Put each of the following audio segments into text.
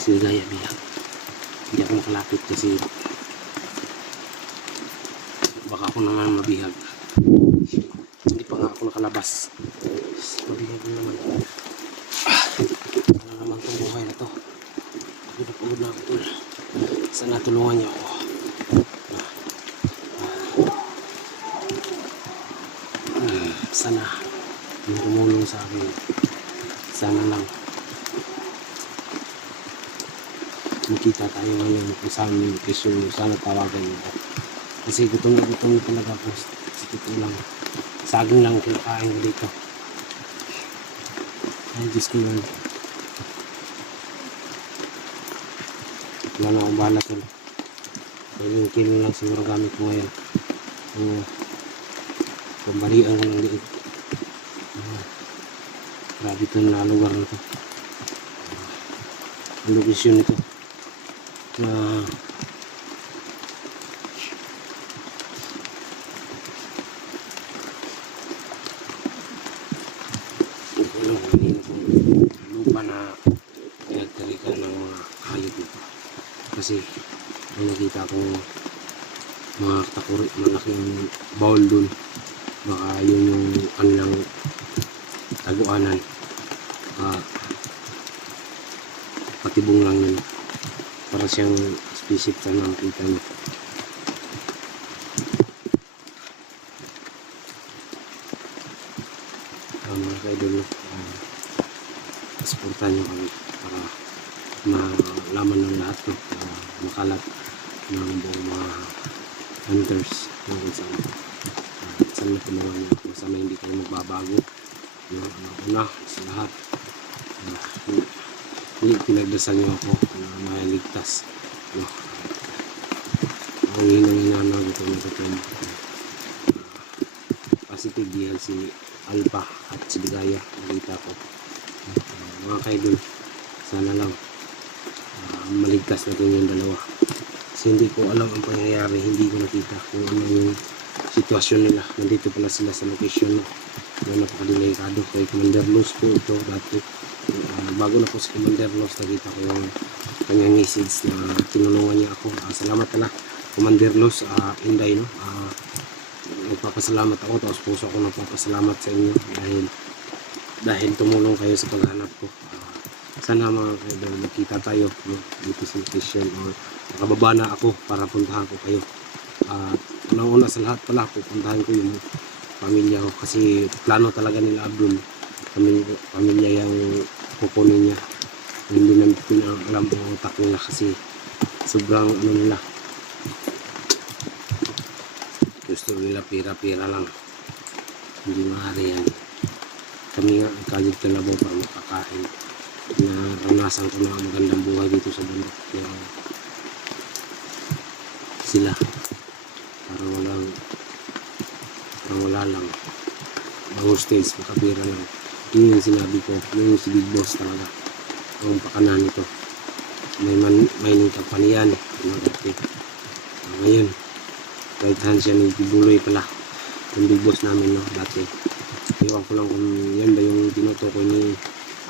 Sinigaya biyak. Hindi ako makalapit kasi baka ako naman mabihag. Hindi pa nga ako nakalabas. Mabihag na naman. Ano naman itong buhay na to. Pagod na ako tol. Sana tulungan niyo ako. Sana may tumulong sa akin. Sana lang makita tayo ngayon kung saan yung location. Sana tawagan niyo ako. Kasi gutom na talaga ako. Kasi ito lang. Saging lang kinakain ko dito. Ay, Diyos ko Lord. Wala na akong bahala tol. Yung kilo lang siguro gamit ko ngayon. Pambalian ko ng liit. Grabe ito na lugar na ito. Ang location nito na lupa na pinagtarikan ng mga hayop ito. Kasi may nakita kong mga katakuri, malaking bowl dun. Baka yun yung kanilang taguanan. Patibong lang yun. Para siyang species na nakita niyo. Mga kaidol, supportan nyo kami para malaman ng lahat no, makalat ng buong mga hunters kung saan sana tulungan nyo ako, sana hindi kayo magbabago no, una sa lahat hindi pinagdasal nyo ako na maligtas no. Ang hinang-hinanag ito na sa time positive DLC Alpha at Siligaya nakita ko. Mga kaidol, sana lang maligtas natin yung dalawa kasi hindi ko alam ang pangyayari, hindi ko nakita kung ano yung sitwasyon nila. Nandito pala sila sa location na napakadelikado kay Commander Luz po ito dati. Bago na po si Commander Luz, nakita ko yung kanyang message na tinulungan niya ako. Salamat pala Commander Luz, Inday no. Nagpapasalamat ako, tapos puso ako nagpapasalamat sa inyo dahil tumulong kayo sa paghanap ko. Sana mga kaidol magkita tayo no, dito sa location or nakababa na ako para puntahan ko kayo. Unang-una sa lahat pala pupuntahan ko yung pamilya ko kasi plano talaga nila Abdul pamilya yung kukunin niya. Hindi namin alam ang utak nila kasi sobrang ano nila, gusto nila pira-pira lang, hindi maaari yan. Kami nga ang Kagig Kalabaw para makakain. Naranasan ko na magandang buhay dito sa bundok, pero sila parang wala lang, mga stage makapira lang. Yun yung sinabi ko, yun yung si Big Boss talaga ang pakanan nito. May mining company yan ngayon right hand siya ni Tibuloy pala yung Big Boss namin no, dati. Iwan ko lang kung yan ba yung tinutukoy ni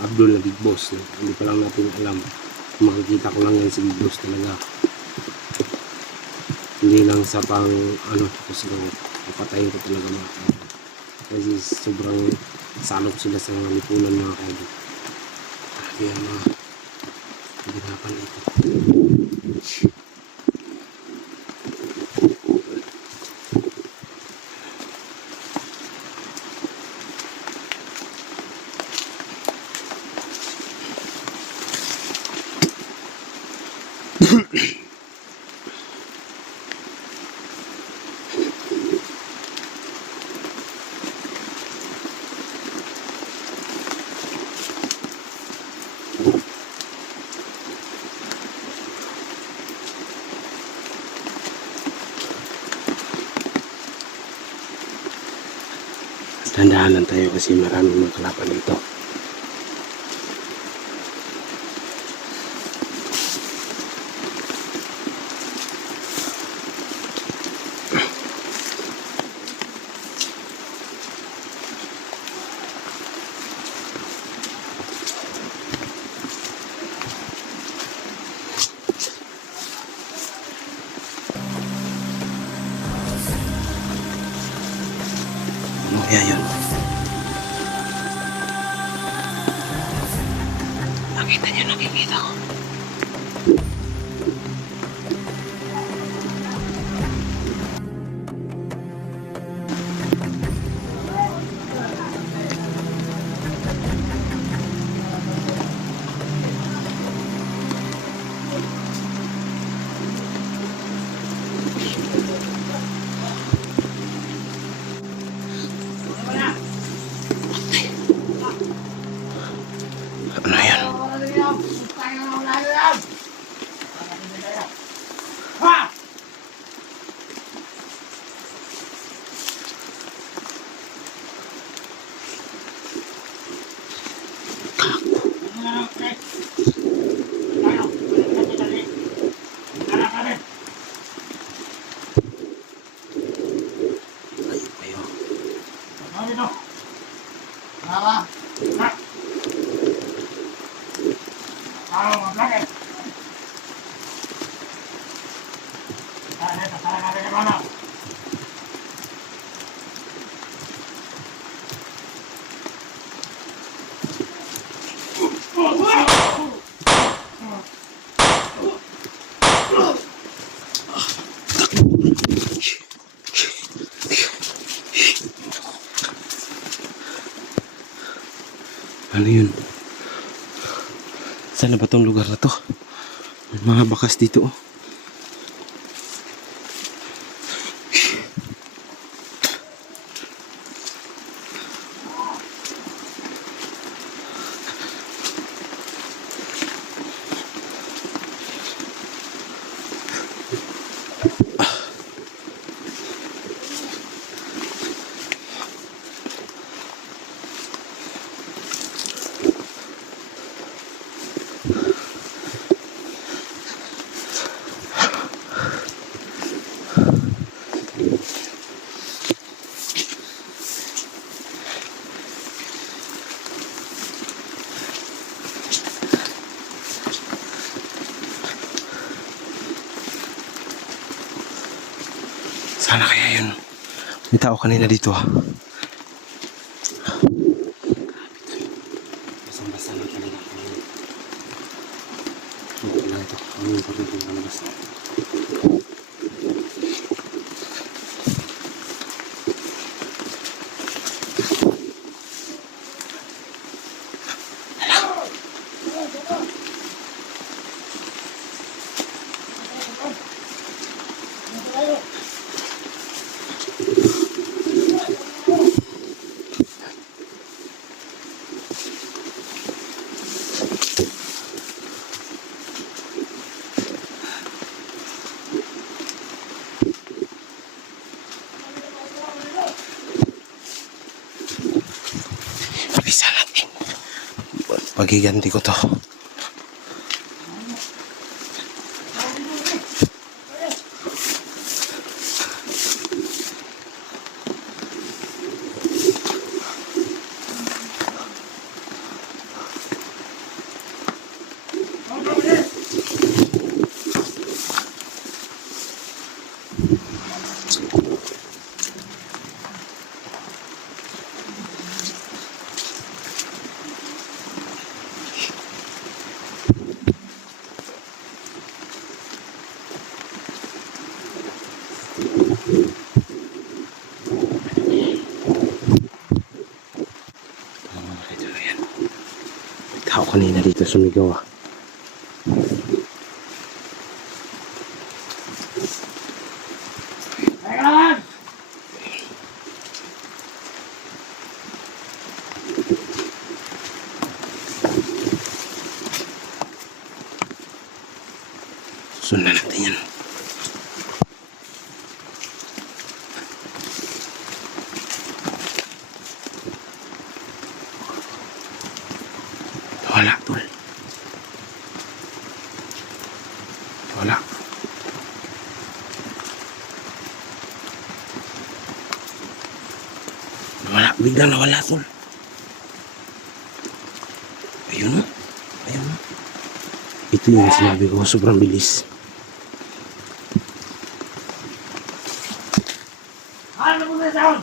Abdul na Big Boss no? Hindi pa lang natin alam. Makikita ko lang yan si Big Boss talaga, hindi lang sa pang ano kasi papatayin ko talaga mga kaidol kasi sobrang salok sila sa mga lipunan mga kaidol. Kaya mga hirapan ito. Tandaan lang tayo kasi maraming mga kalaban dito. Ano kaya yun? Nakita niyo, nakikita ko. Ano yan? Layo kayo. Ano yun? Saan na ba tong lugar na to? May mga bakas dito oh. Sana kaya yun. May tao kanina dito ah. Basang-basa lang talaga. Okay lang ito. Ang importante yung palabas na. Bisa natin. Pagiganti ko to. Tao kanina dito sumigaw ah. Sundan natin yan. Wala, tol. Wala. Wala. Biglang nawala, tol. Ayun, ayun. Ito yung sinabi ko, sobrang bilis. Ano mo na down?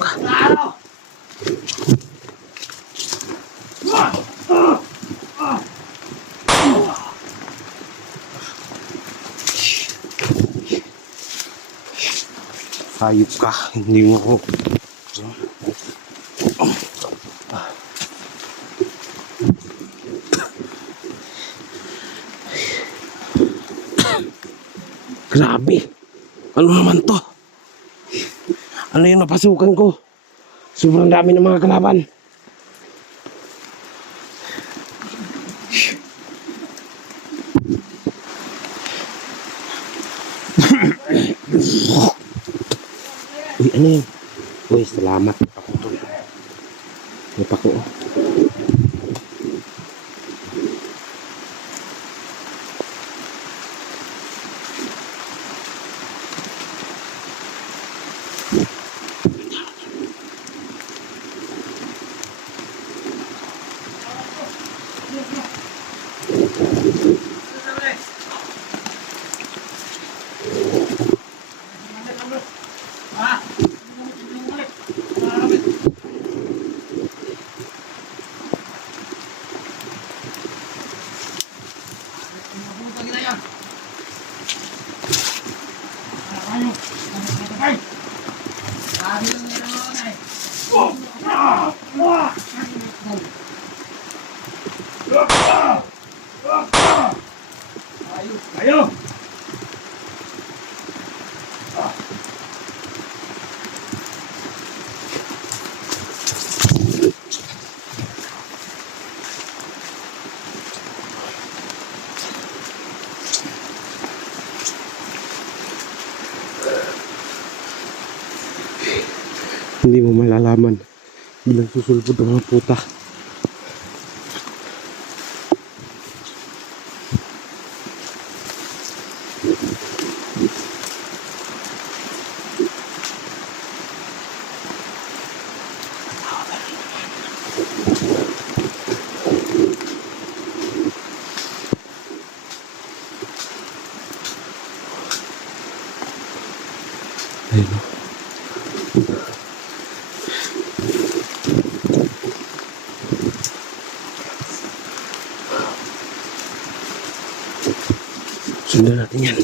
ka. Hayop ka, hindi mo ako. Grabe, ano naman to? Ano yung napasukan ko? Sobrang dami ng mga kalaban. Uy, ano yun? Uy, salamat. Ako to. May pako. Ayo! Hindi mo malalaman. Bilang susulpot ng mga puta. Ayun o. Sundan natin yan.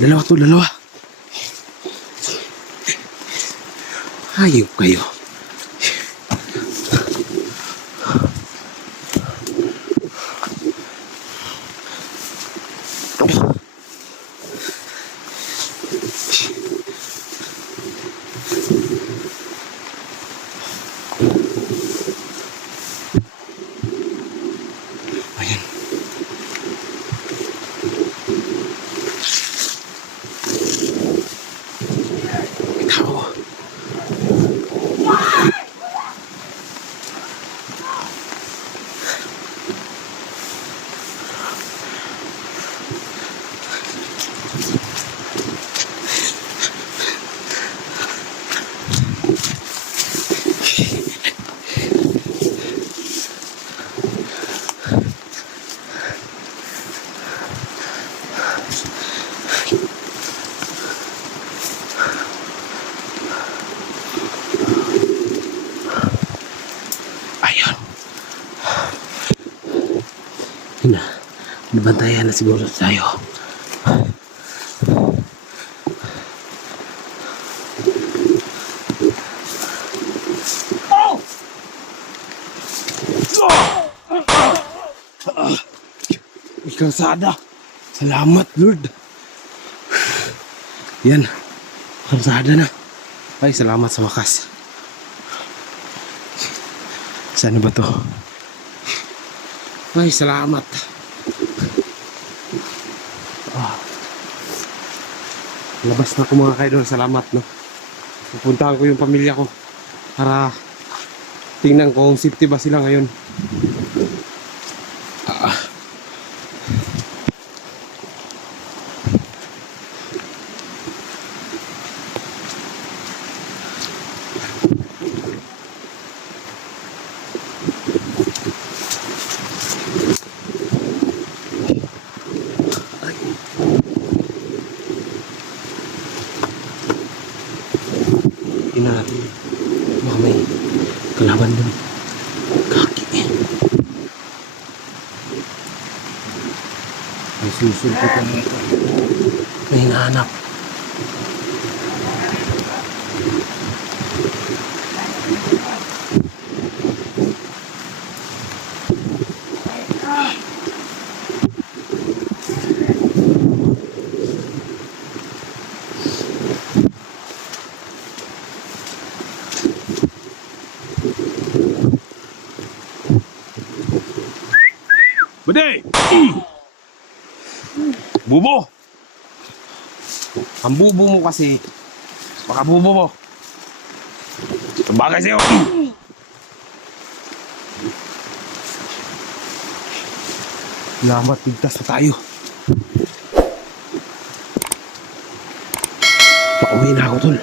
Dalawa to, dalawa. Hayop kayo. Ayan. May tao. Ayun. Yun na. Nabantayan na siguro tayo. May kalsada. Salamat, Lord. Yan. Kalsada na. Ay, salamat sa wakas. Saan ba to? Ay, salamat. Labas na ako mga kaidol. Salamat, no. Pupuntahan ko yung pamilya ko para tingnan ko kung safety ba sila ngayon. Tingnan natin. Baka may kalaban dun. Kaki. May susulpot na ito. May hinahanap. Bade! Bubo! Ang bubo mo kasi. Baka bubo mo. Sabagay sa'yo. Salamat, tigtas na tayo. Pauwi na ako, tol.